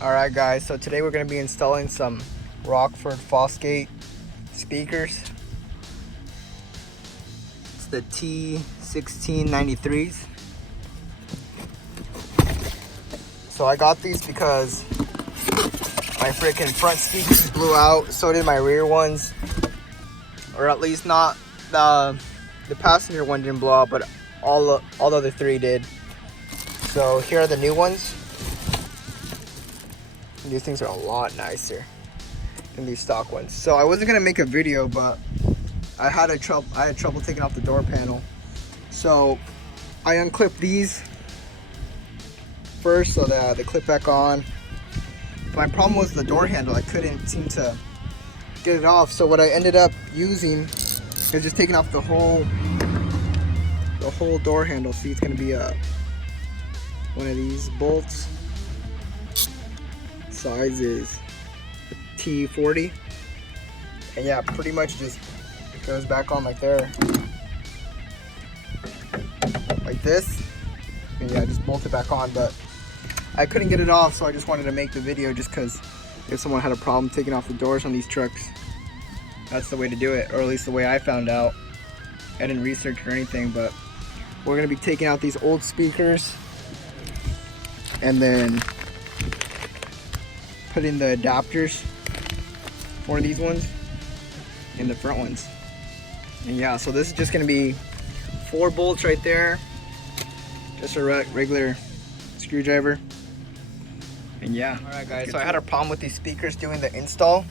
Alright guys, so today we're going to be installing some Rockford Fosgate speakers. It's the T1693s. So I got these because my freaking front speakers blew out, so did my rear ones. Or at least not, the passenger one didn't blow out, but all the other three did. So here are the new ones. These things are a lot nicer than these stock ones. So I wasn't gonna make a video, but I had trouble taking off the door panel. So I unclipped these first so that they clip back on. My problem was the door handle. I couldn't seem to get it off. So what I ended up using is just taking off the whole door handle. See, it's gonna be one of these bolts. Size is T40, and yeah, pretty much just goes back on like there, like this, and yeah, just bolt it back on. But I couldn't get it off, so I just wanted to make the video just because if someone had a problem taking off the doors on these trucks, that's the way to do it, or at least the way I found out. I didn't research or anything, but we're gonna be taking out these old speakers and then put in the adapters for these ones and the front ones. And yeah, so this is just gonna be 4 bolts right there, just a regular screwdriver. And yeah, all right guys, so I had a problem with these speakers doing the install.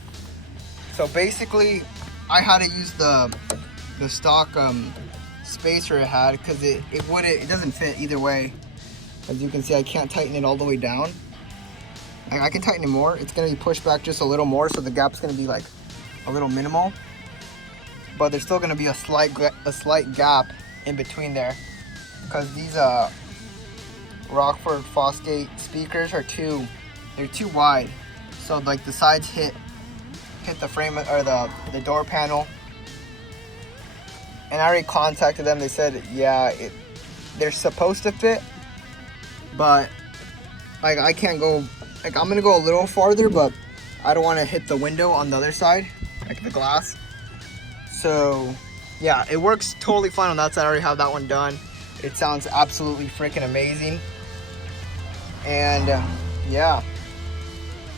So basically I had to use the stock spacer it had, because it doesn't fit either way. As you can see, I can't tighten it all the way down. I can tighten it more. It's going to be pushed back just a little more, so the gap's going to be like a little minimal. But there's still going to be a slight gap in between there, because these Rockford Fosgate speakers are too wide. So like the sides hit the frame or the door panel. And I already contacted them. They said, yeah, they're supposed to fit, but like I can't go. Like, I'm gonna go a little farther, but I don't want to hit the window on the other side, like the glass. So yeah, it works totally fine on that side. I already have that one done. It sounds absolutely freaking amazing. And yeah,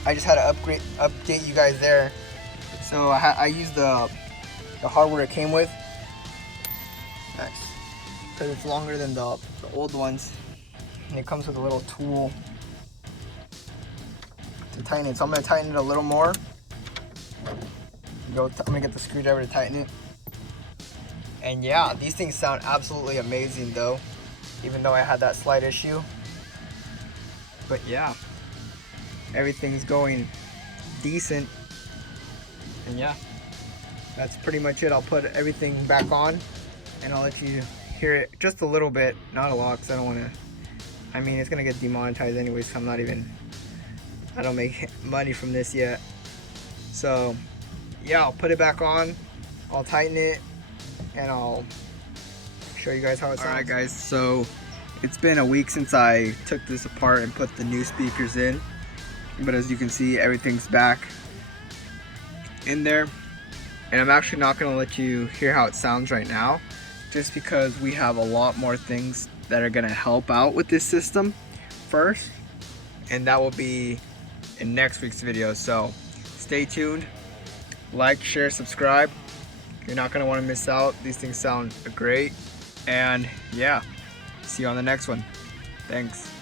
I just had to update you guys there. So I used the hardware it came with. Nice, because it's longer than the old ones, and it comes with a little tool to tighten it. So I'm going to tighten it a little more. I'm going to get the screwdriver to tighten it. And yeah, these things sound absolutely amazing though, even though I had that slight issue. But yeah, everything's going decent. And yeah, that's pretty much it. I'll put everything back on and I'll let you hear it just a little bit, not a lot, because I don't want to, I mean, it's going to get demonetized anyway, so I don't make money from this yet. So yeah, I'll put it back on, I'll tighten it, and I'll show you guys how it sounds. Alright guys, so it's been a week since I took this apart and put the new speakers in, but as you can see, everything's back in there. And I'm actually not going to let you hear how it sounds right now, just because we have a lot more things that are going to help out with this system first, and that will be in next week's video. So stay tuned, like, share, subscribe. You're not going to want to miss out. These things sound great. And yeah, see you on the next one. Thanks.